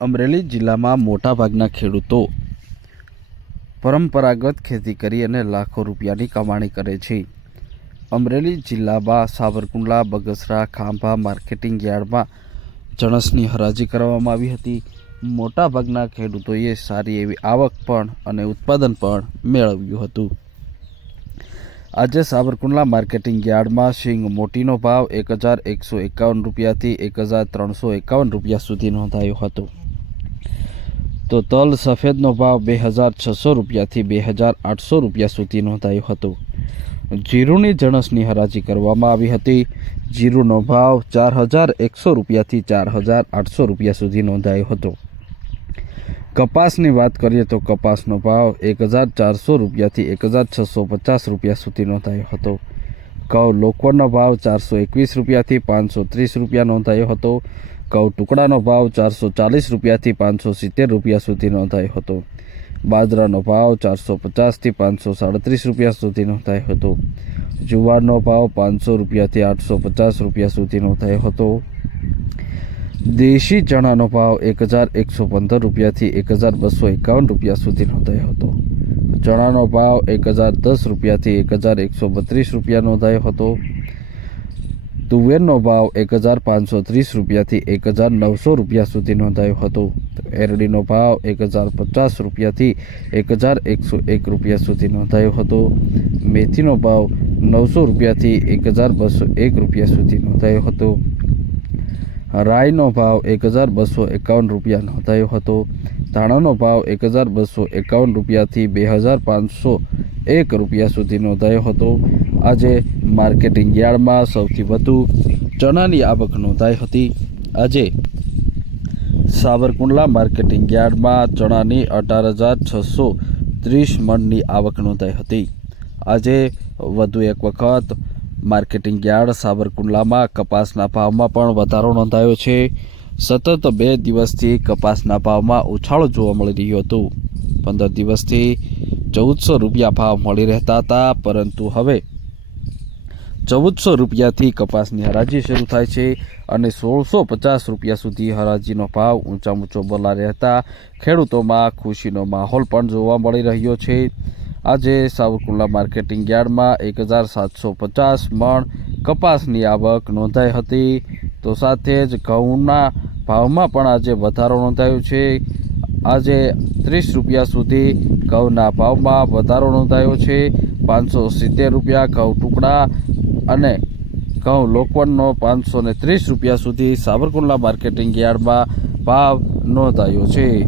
અમરેલી જિલ્લામાં મોટાભાગના ખેડૂતો પરંપરાગત ખેતી કરી અને લાખો રૂપિયાની કમાણી કરે છે. અમરેલી જિલ્લામાં સાવરકુંડલા, બગસરા, ખાંભા માર્કેટિંગ યાર્ડમાં જણસની હરાજી કરવામાં આવી હતી. મોટાભાગના ખેડૂતોએ સારી એવી આવક પણ અને ઉત્પાદન પણ મેળવ્યું હતું. આજે સાવરકુંડલા માર્કેટિંગ યાર્ડમાં શીંગ મોટીનો ભાવ 1151 રૂપિયાથી 1351 રૂપિયા સુધી નોંધાયો હતો. તો તલ સફેદનો ભાવ 2600 રૂપિયાથી 2800 રૂપિયા સુધી નોંધાયો હતો. જીરુની જણસની હરાજી કરવામાં આવી હતી. જીરુનો ભાવ 4100 રૂપિયાથી 4800 રૂપિયા સુધી નોંધાયો હતો. કપાસની વાત કરીએ તો કપાસનો ભાવ 1400 રૂપિયાથી 1650 રૂપિયા સુધી નોંધાયો હતો. ઘઉં લોકવણનો ભાવ 421 રૂપિયાથી 530 રૂપિયા નોંધાયો હતો. ઘઉં ટુકડાનો ભાવ 440 રૂપિયાથી 570 રૂપિયા સુધી નોંધાયો હતો. બાજરાનો ભાવ 450થી 537 રૂપિયા સુધી નોંધાયો હતો. જુવારનો ભાવ 500 રૂપિયાથી 850 રૂપિયા સુધી નોંધાયો હતો. દેશી ચણાનો ભાવ 1115 રૂપિયાથી 1251 રૂપિયા સુધી નોંધાયો હતો. ચણાનો ભાવ 1010 રૂપિયાથી 1132 રૂપિયા નોંધાયો હતો. તુવેરનો ભાવ 1530 રૂપિયાથી 1900 રૂપિયા સુધી નોંધાયો હતો. એરડીનો ભાવ 1050 રૂપિયાથી 1101 રૂપિયા સુધી નોંધાયો હતો. મેથીનો ભાવ 900 રૂપિયાથી 1201 રૂપિયા સુધી નોંધાયો હતો. રાઈનો ભાવ 1251 રૂપિયા નોંધાયો હતો. ધાણાનો ભાવ 1251 રૂપિયાથી 2501 રૂપિયા સુધી નોંધાયો હતો. આજે માર્કેટિંગ યાર્ડમાં સૌથી વધુ ચણાની આવક નોંધાઈ હતી. આજે સાવરકુંડલા માર્કેટિંગ યાર્ડમાં ચણાની 18,630 મણની આવક નોંધાઈ હતી. આજે વધુ એક વખત માર્કેટિંગ યાર્ડ સાવરકુંડલામાં કપાસના ભાવમાં પણ વધારો નોંધાયો છે. સતત 2 દિવસથી કપાસના ભાવમાં ઉછાળો જોવા મળી રહ્યો હતો. 15 દિવસથી 1400 રૂપિયા ભાવ મળી રહેતા હતા, પરંતુ હવે 1400 રૂપિયાથી કપાસની હરાજી શરૂ થાય છે અને 1650 રૂપિયા સુધી હરાજીનો ભાવ ઊંચો બોલાઈ રહેતા ખેડૂતોમાં ખુશીનો માહોલ પણ જોવા મળી રહ્યો છે. આજે સાવરકુંડલા માર્કેટિંગ યાર્ડમાં 1750 મણ કપાસની આવક નોંધાઈ હતી. તો સાથે જ ઘઉંના ભાવમાં પણ આજે વધારો નોંધાયો છે. આજે 30 રૂપિયા સુધી ઘઉંના ભાવમાં વધારો નોંધાયો છે. 570 રૂપિયા ઘઉં ટુકડા અને ઘઉં લોકવણનો 530 રૂપિયા સુધી સાવરકુંડલા માર્કેટિંગ યાર્ડમાં ભાવ નોંધાયો છે.